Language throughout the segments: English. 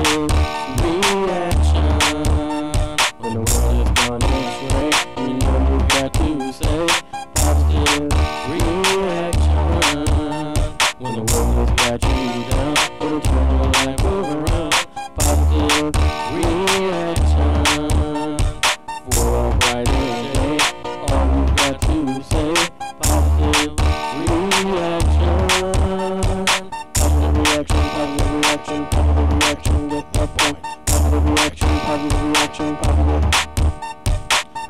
Positive reaction. When the world is gone its way, you know you got to say positive reaction. When the world has got you down, it'll turn your life around. Positive reaction. For a brighter day, all you got to say positive reaction. Positive reaction, positive reaction, positive reaction, get the point. Positive reaction, positive reaction,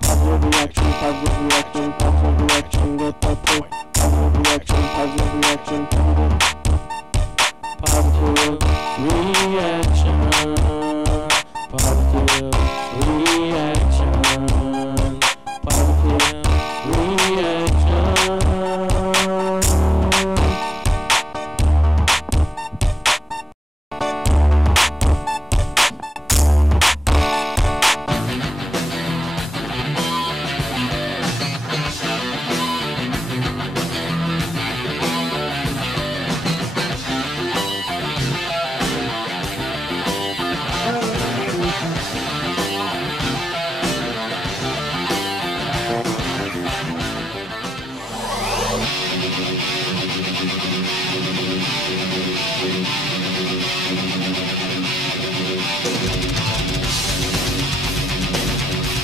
positive reaction, positive reaction, positive reaction, get the point. Positive reaction, positive reaction, positive reaction, positive reaction, positive reaction.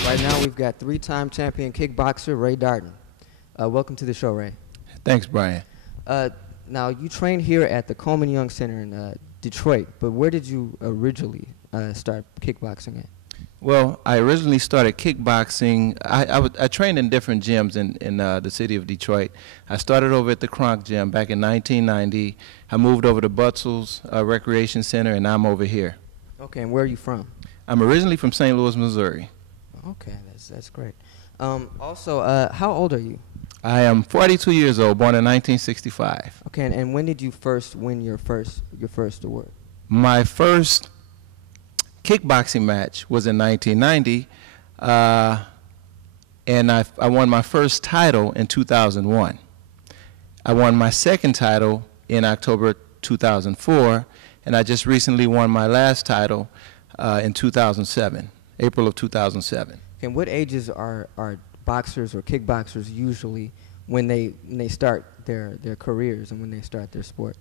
Right now, we've got three-time champion kickboxer Ray Darden. Welcome to the show, Ray. Thanks, Brian. Now, you train here at the Coleman Young Center in Detroit, but where did you originally start kickboxing at? Well, I originally started kickboxing. I trained in different gyms in the city of Detroit. I started over at the Kronk Gym back in 1990. I moved over to Butzel's Recreation Center, and I'm over here. Okay, and where are you from? I'm originally from St. Louis, Missouri. Okay, that's great. Also, how old are you? I am 42 years old, born in 1965. Okay, and when did you first win your first award? My first kickboxing match was in 1990, and I won my first title in 2001. I won my second title in October 2004, and I just recently won my last title in 2007. April of 2007. And what ages are boxers or kickboxers usually when they start their careers and when they start their sport?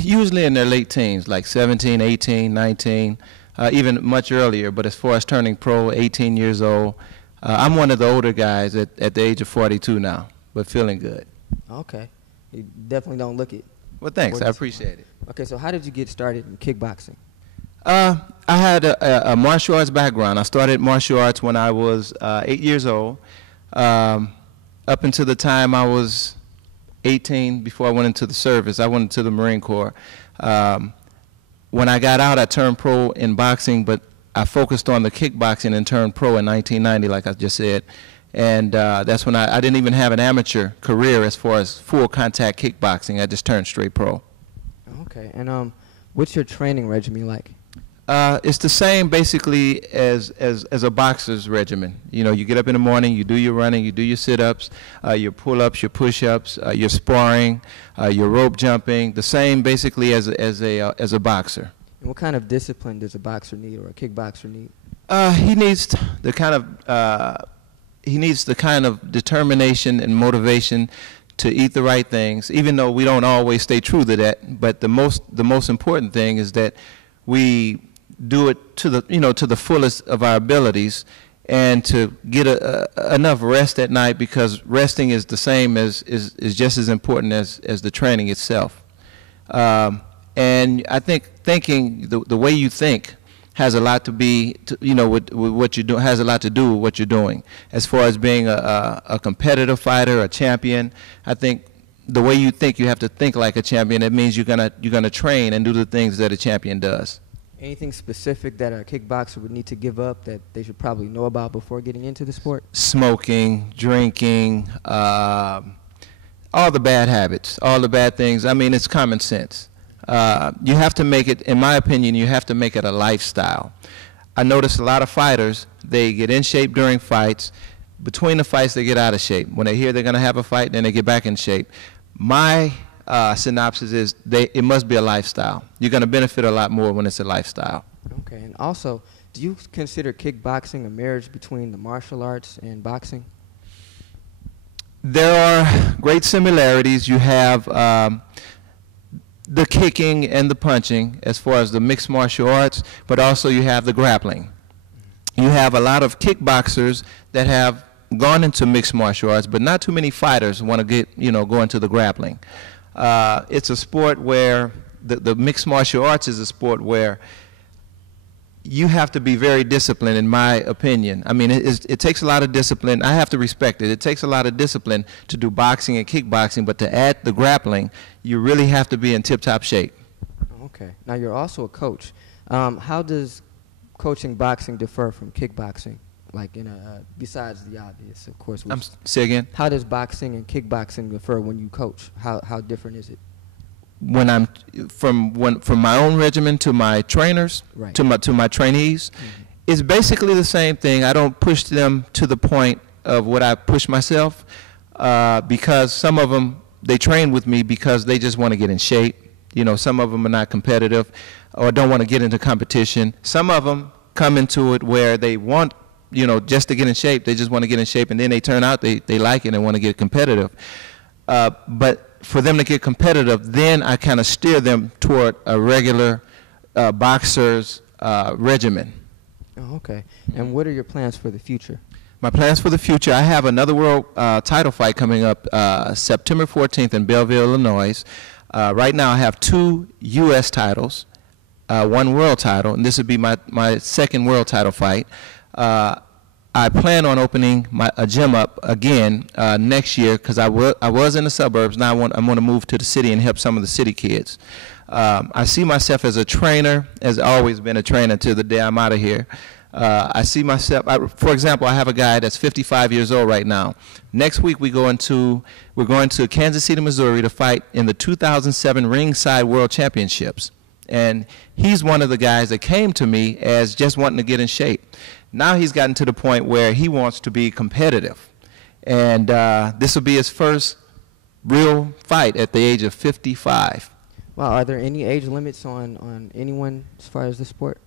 Usually in their late teens, like 17, 18, 19, even much earlier. But as far as turning pro, 18 years old. I'm one of the older guys at the age of 42 now, but feeling good. Okay. You definitely don't look it. Well, thanks. I appreciate it. Okay, so how did you get started in kickboxing? I had a martial arts background. I started martial arts when I was 8 years old, up until the time I was 18 before I went into the service. I went into the Marine Corps. When I got out, I turned pro in boxing, but I focused on the kickboxing and turned pro in 1990, like I just said. And that's when I didn't even have an amateur career as far as full contact kickboxing. I just turned straight pro. Okay, and what's your training regimen like? It's the same basically as a boxer's regimen. You know, you get up in the morning, you do your running, you do your sit-ups, your pull-ups, your push-ups, your sparring, your rope jumping. The same basically as a boxer. And what kind of discipline does a boxer need or a kickboxer need? He needs the kind of determination and motivation to eat the right things, even though we don't always stay true to that. But the most important thing is that we do it to the fullest of our abilities, and to get enough rest at night, because resting is the same is just as important as the training itself. And I think thinking the way you think has a lot to be with what you do, has a lot to do with what you're doing. As far as being a competitive fighter, a champion, I think the way you think, you have to think like a champion. It means you're gonna train and do the things that a champion does. Anything specific that a kickboxer would need to give up that they should probably know about before getting into the sport? Smoking, drinking, all the bad habits, all the bad things. I mean, it's common sense. You have to make it, in my opinion, you have to make it a lifestyle. I notice a lot of fighters, they get in shape during fights. Between the fights, they get out of shape. When they hear they're going to have a fight, then they get back in shape. My synopsis is it must be a lifestyle. You're going to benefit a lot more when it's a lifestyle. Okay, and also, do you consider kickboxing a marriage between the martial arts and boxing? There are great similarities. You have the kicking and the punching as far as the mixed martial arts, but also you have the grappling. You have a lot of kickboxers that have gone into mixed martial arts, but not too many fighters want to go into the grappling. It's a sport where the mixed martial arts is a sport where you have to be very disciplined, in my opinion. I mean, it takes a lot of discipline. I have to respect it. It takes a lot of discipline to do boxing and kickboxing, but to add the grappling, you really have to be in tip-top shape. Okay. Now, you're also a coach. How does coaching boxing differ from kickboxing? Like, besides the obvious, of course. Say again? How does boxing and kickboxing differ when you coach? How different is it? When I'm from my own regimen to my trainers, right, to my trainees, it's basically the same thing. I don't push them to the point of what I push myself, because some of them, they train with me because they just want to get in shape. Some of them are not competitive or don't want to get into competition. Some of them come into it where they want, just to get in shape. They just want to get in shape, and then they turn out they like it and want to get competitive. But for them to get competitive, then I kind of steer them toward a regular boxer's regimen. Oh, okay. And what are your plans for the future? My plans for the future, I have another world title fight coming up September 14th in Belleville, Illinois. Right now I have 2 U.S. titles, 1 world title, and this would be my second world title fight. I plan on opening a gym up again next year, because I was in the suburbs. Now I'm going to move to the city and help some of the city kids. I see myself as a trainer, as always been a trainer till the day I'm out of here. I see myself, for example, I have a guy that's 55 years old right now. Next week we're going to Kansas City, Missouri to fight in the 2007 Ringside World Championships. And he's one of the guys that came to me as just wanting to get in shape. Now he's gotten to the point where he wants to be competitive. And this will be his first real fight at the age of 55. Wow, are there any age limits on anyone as far as the sport?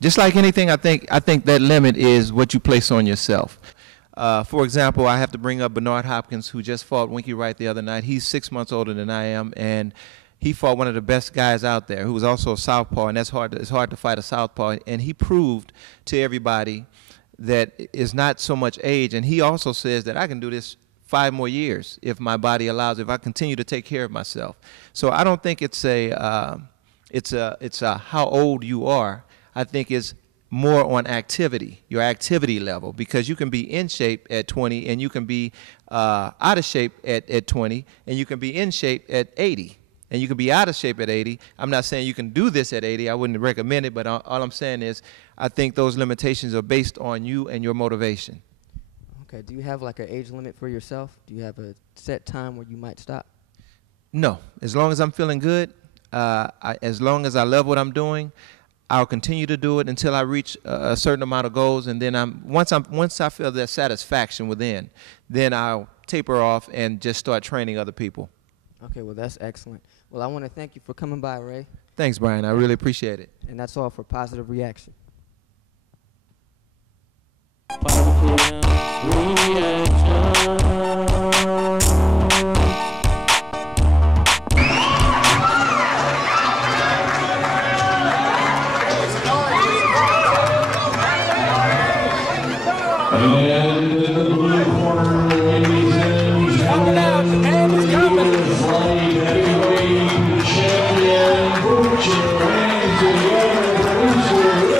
Just like anything, I think that limit is what you place on yourself. For example, I have to bring up Bernard Hopkins, who just fought Winky Wright the other night. He's 6 months older than I am, and he fought one of the best guys out there, who was also a southpaw, and it's hard to fight a southpaw. And he proved to everybody that it's not so much age. And he also says that I can do this 5 more years if my body allows, if I continue to take care of myself. So I don't think it's a how old you are. I think it's more on activity, your activity level, because you can be in shape at 20, and you can be out of shape at 20, and you can be in shape at 80. And you can be out of shape at 80. I'm not saying you can do this at 80. I wouldn't recommend it, but all I'm saying is I think those limitations are based on you and your motivation. Okay. Do you have like an age limit for yourself? Do you have a set time where you might stop? No. As long as I'm feeling good, as long as I love what I'm doing, I'll continue to do it until I reach a certain amount of goals, and then once I feel that satisfaction within, then I'll taper off and just start training other people. Okay, well, that's excellent. Well, I want to thank you for coming by, Ray. Thanks, Brian. I really appreciate it. And that's all for Positive Reaction. Positive And in the blue corner, ladies and gentlemen, light heavyweight champion, Butcher, and together producer,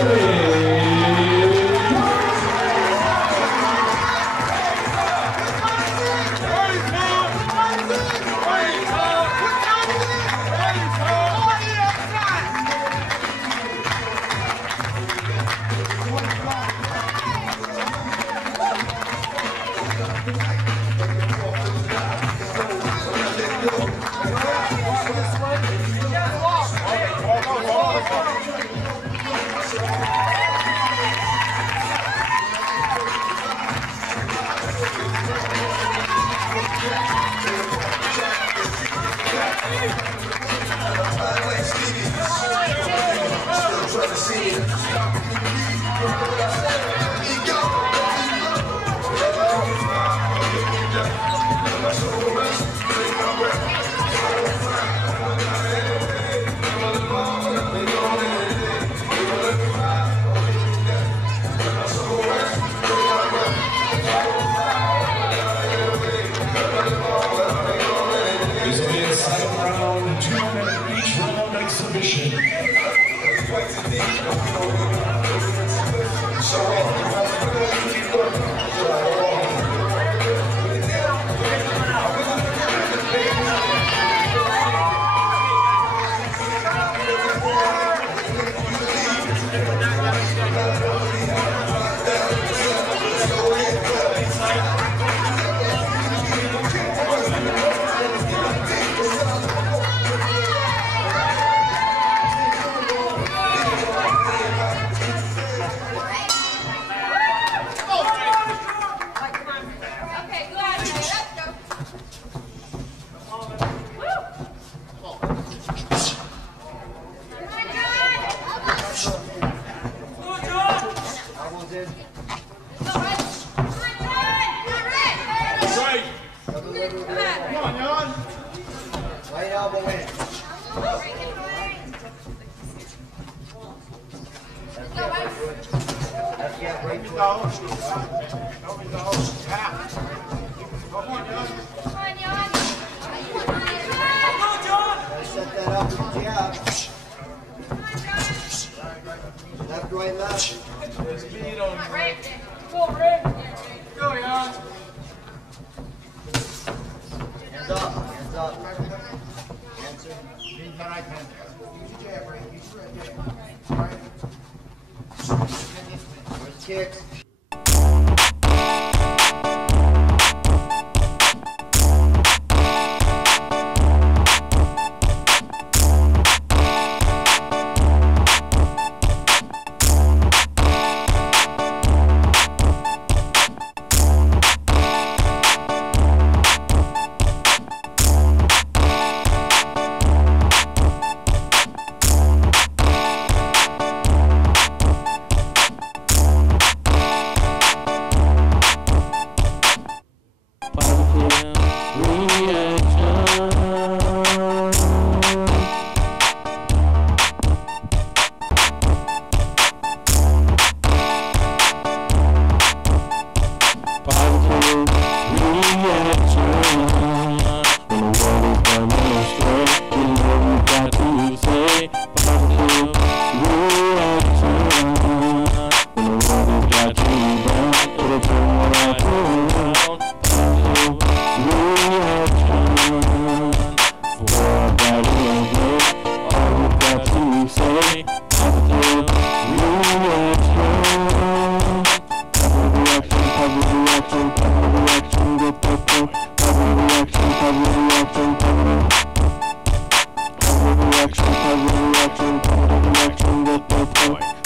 submission. Left, right, left. Speed on you. Go, Rick. Go, Jan. Hands up, hands up. Answer. First kicks. Reaction, get the point.